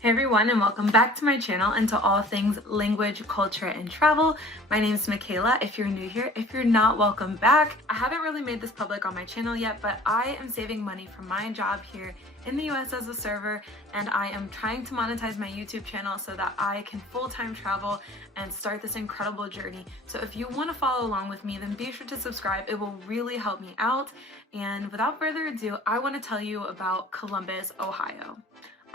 Hey everyone, and welcome back to my channel and to all things language, culture, and travel. My name is Michaela if you're new here. If you're not, welcome back. I haven't really made this public on my channel yet, but I am saving money from my job here in the US as a server, and I am trying to monetize my YouTube channel so that I can full-time travel and start this incredible journey. So if you want to follow along with me, then be sure to subscribe. It will really help me out. And without further ado, I want to tell you about Columbus, Ohio.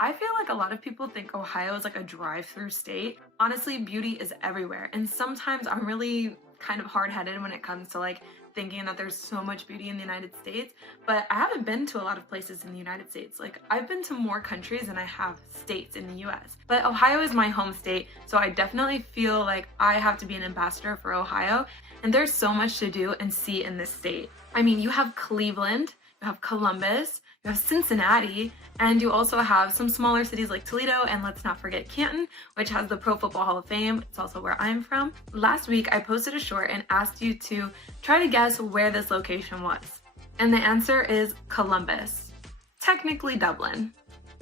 I feel like a lot of people think Ohio is like a drive-through state. Honestly, beauty is everywhere, and sometimes I'm really kind of hard-headed when it comes to like thinking that there's so much beauty in the United States, but I haven't been to a lot of places in the United States. Like, I've been to more countries than I have states in the US, but Ohio is my home state, so I definitely feel like I have to be an ambassador for Ohio, and there's so much to do and see in this state. I mean, you have Cleveland, you have Columbus, you have Cincinnati, and you also have some smaller cities like Toledo, and let's not forget Canton, which has the Pro Football Hall of Fame. It's also where I'm from. Last week, I posted a short and asked you to try to guess where this location was. And the answer is Columbus. Technically Dublin.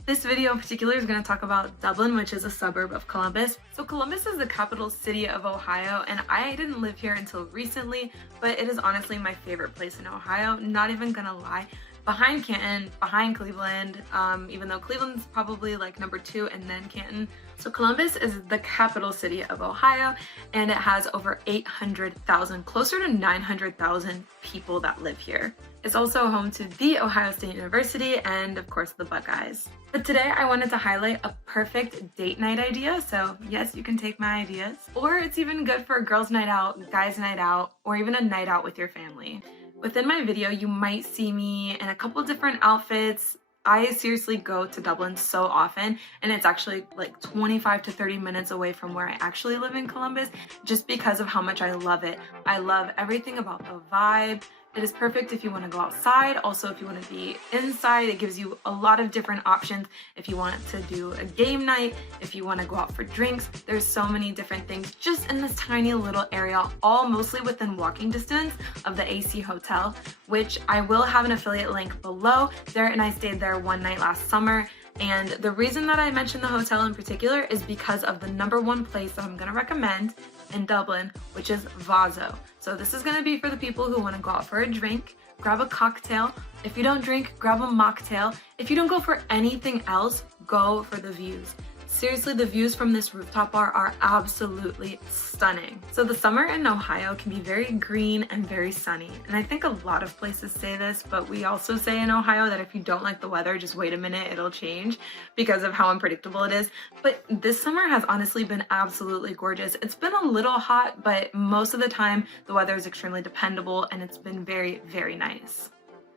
This video in particular is going to talk about Dublin, which is a suburb of Columbus. So Columbus is the capital city of Ohio, and I didn't live here until recently, but it is honestly my favorite place in Ohio, not even gonna lie. Behind Canton, behind Cleveland, even though Cleveland's probably like number 2 and then Canton. So Columbus is the capital city of Ohio, and it has over 800,000, closer to 900,000 people that live here. It's also home to the Ohio State University and of course the Buckeyes. But today I wanted to highlight a perfect date night idea. So yes, you can take my ideas, or it's even good for a girls' night out, guys' night out, or even a night out with your family. Within my video, you might see me in a couple different outfits. I seriously go to Dublin so often, and it's actually like 25 to 30 minutes away from where I actually live in Columbus, just because of how much I love it. I love everything about the vibe. It is perfect if you want to go outside. Also, if you want to be inside, it gives you a lot of different options. If you want to do a game night, if you want to go out for drinks, there's so many different things just in this tiny little area, all mostly within walking distance of the AC Hotel, which I will have an affiliate link below. There, and I stayed there one night last summer. And the reason that I mentioned the hotel in particular is because of the #1 place that I'm going to recommend in Dublin, which is Vaso. So this is going to be for the people who want to go out for a drink, grab a cocktail. If you don't drink, grab a mocktail. If you don't go for anything else, go for the views. Seriously, the views from this rooftop bar are absolutely stunning. So the summer in Ohio can be very green and very sunny. And I think a lot of places say this, but we also say in Ohio that if you don't like the weather, just wait a minute, it'll change because of how unpredictable it is. But this summer has honestly been absolutely gorgeous. It's been a little hot, but most of the time the weather is extremely dependable, and it's been very, very nice.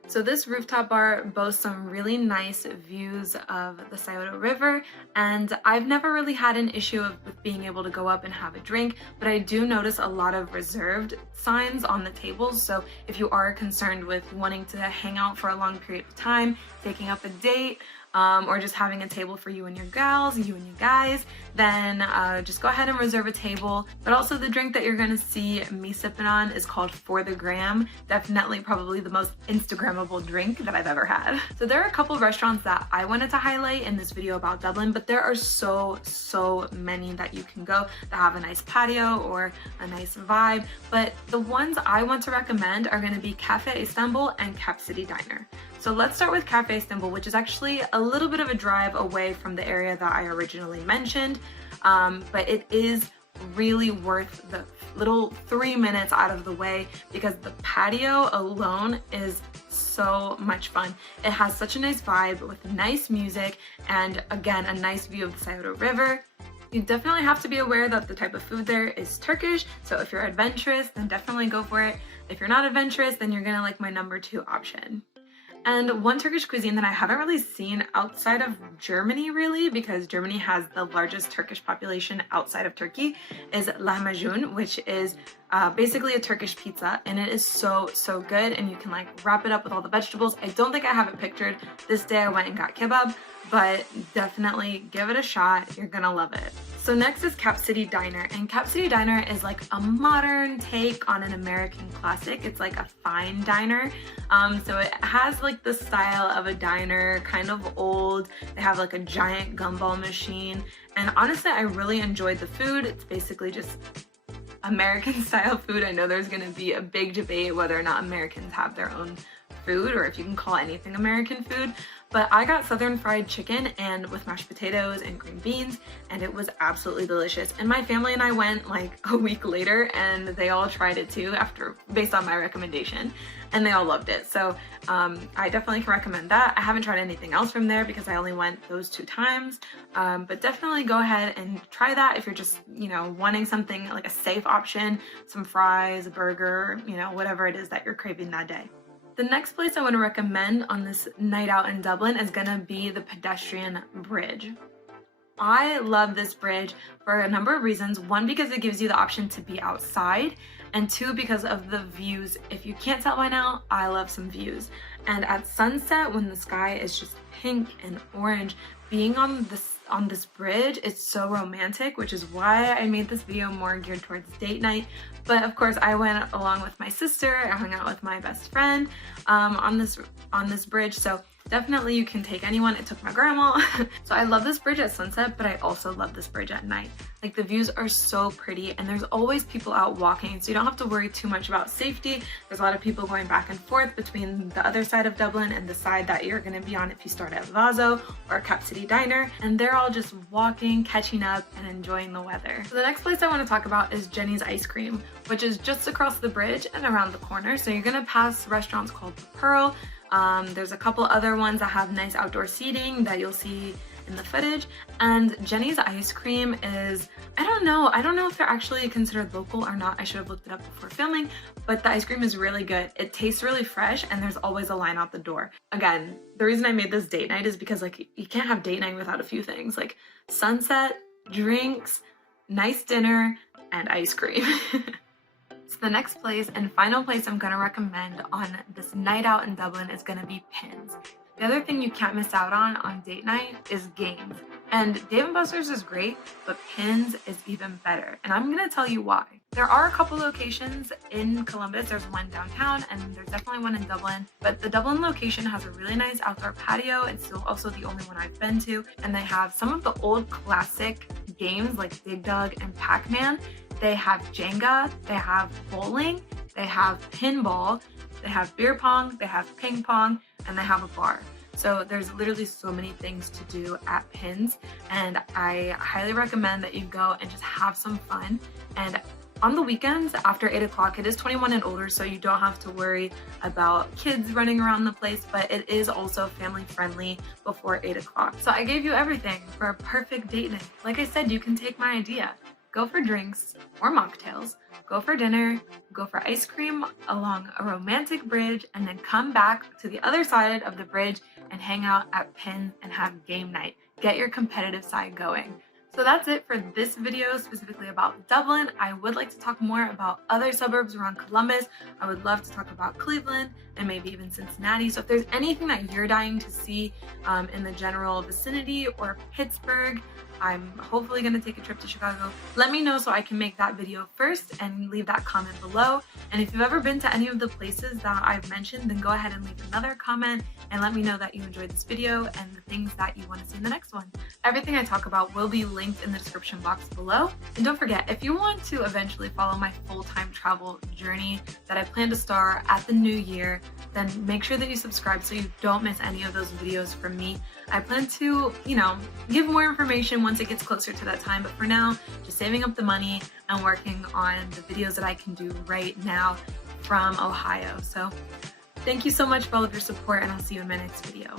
So this rooftop bar boasts some really nice views of the Scioto River, and I've never really had an issue with being able to go up and have a drink, but I do notice a lot of reserved signs on the tables. So if you are concerned with wanting to hang out for a long period of time, taking up a date, or just having a table for you and your gals, you and your guys, then just go ahead and reserve a table. But also the drink that you're gonna see me sipping on is called For the Gram. Definitely probably the most Instagrammable drink that I've ever had. So there are a couple restaurants that I wanted to highlight in this video about Dublin, but there are so many that you can go that have a nice patio or a nice vibe. But the ones I want to recommend are gonna be Cafe Istanbul and Cap City Diner. So let's start with Cafe Istanbul, which is actually a little bit of a drive away from the area that I originally mentioned, but it is really worth the little 3 minutes out of the way because the patio alone is so much fun. It has such a nice vibe with nice music and again, a nice view of the Scioto River. You definitely have to be aware that the type of food there is Turkish, so if you're adventurous, then definitely go for it. If you're not adventurous, then you're gonna like my #2 option. And one Turkish cuisine that I haven't really seen outside of Germany really, because Germany has the largest Turkish population outside of Turkey, is lahmacun, which is basically a Turkish pizza, and it is so good, and you can like wrap it up with all the vegetables. I don't think I have it pictured. This day I went and got kebab, but definitely give it a shot. You're gonna love it. So next is Cap City Diner, and Cap City Diner is like a modern take on an American classic. It's like a fine diner. So it has like the style of a diner, kind of old. They have like a giant gumball machine, and honestly I really enjoyed the food. It's basically just American style food. I know there's gonna be a big debate whether or not Americans have their own food, or if you can call anything American food, but I got southern fried chicken and with mashed potatoes and green beans, and it was absolutely delicious. And my family and I went like a week later, and they all tried it too based on my recommendation, and they all loved it. So I definitely can recommend that. I haven't tried anything else from there because I only went those 2 times, but definitely go ahead and try that if you're just, you know, wanting something like a safe option, some fries, a burger, you know, whatever it is that you're craving that day. The next place I want to recommend on this night out in Dublin is gonna be the Pedestrian Bridge. I love this bridge for a number of reasons. One, because it gives you the option to be outside, and 2, because of the views. If you can't tell by now, I love some views. And at sunset, when the sky is just pink and orange, being on this bridge, it's so romantic, which is why I made this video more geared towards date night. But of course I went along with my sister. I hung out with my best friend on this bridge, so definitely you can take anyone. It took my grandma. So I love this bridge at sunset, but I also love this bridge at night. Like, the views are so pretty, and there's always people out walking, so you don't have to worry too much about safety. There's a lot of people going back and forth between the other side of Dublin and the side that you're going to be on if you start at Vaso or Cap City Diner, and they're all just walking, catching up, and enjoying the weather. So the next place I want to talk about is Jenny's Ice Cream, which is just across the bridge and around the corner. So you're going to pass restaurants called The Pearl. There's a couple other ones that have nice outdoor seating that you'll see in the footage, and Jenny's Ice Cream is, I don't know if they're actually considered local or not. I should have looked it up before filming, but the ice cream is really good. It tastes really fresh, and there's always a line out the door. Again, the reason I made this date night is because like you can't have date night without a few things, like sunset, drinks, nice dinner, and ice cream. So the next place and final place I'm gonna recommend on this night out in Dublin is gonna be Pins. The other thing you can't miss out on date night is games. And Dave & Buster's is great, but Pins is even better. And I'm gonna tell you why. There are a couple locations in Columbus. There's one downtown, and there's definitely one in Dublin. But the Dublin location has a really nice outdoor patio. It's still also the only one I've been to. And they have some of the old classic games like Dig Dug and Pac-Man. They have Jenga, they have bowling, they have pinball, they have beer pong, they have ping pong, and they have a bar. So there's literally so many things to do at Pins, and I highly recommend that you go and just have some fun. And on the weekends after 8 o'clock, it is 21 and older, so you don't have to worry about kids running around the place, but it is also family friendly before 8 o'clock. So I gave you everything for a perfect date night. Like I said, you can take my idea. Go for drinks or mocktails, go for dinner, go for ice cream along a romantic bridge, and then come back to the other side of the bridge and hang out at Pins and have game night. Get your competitive side going. So that's it for this video specifically about Dublin. I would like to talk more about other suburbs around Columbus. I would love to talk about Cleveland and maybe even Cincinnati. So if there's anything that you're dying to see in the general vicinity, or Pittsburgh, I'm hopefully going to take a trip to Chicago. Let me know so I can make that video first, and leave that comment below. And if you've ever been to any of the places that I've mentioned, then go ahead and leave another comment and let me know that you enjoyed this video and the things that you want to see in the next one. Everything I talk about will be linked in the description box below. And don't forget, if you want to eventually follow my full-time travel journey that I plan to start at the new year, then make sure that you subscribe so you don't miss any of those videos from me. I plan to, give more information once it gets closer to that time, but for now, just saving up the money and working on the videos that I can do right now from Ohio. So thank you so much for all of your support, and I'll see you in my next video.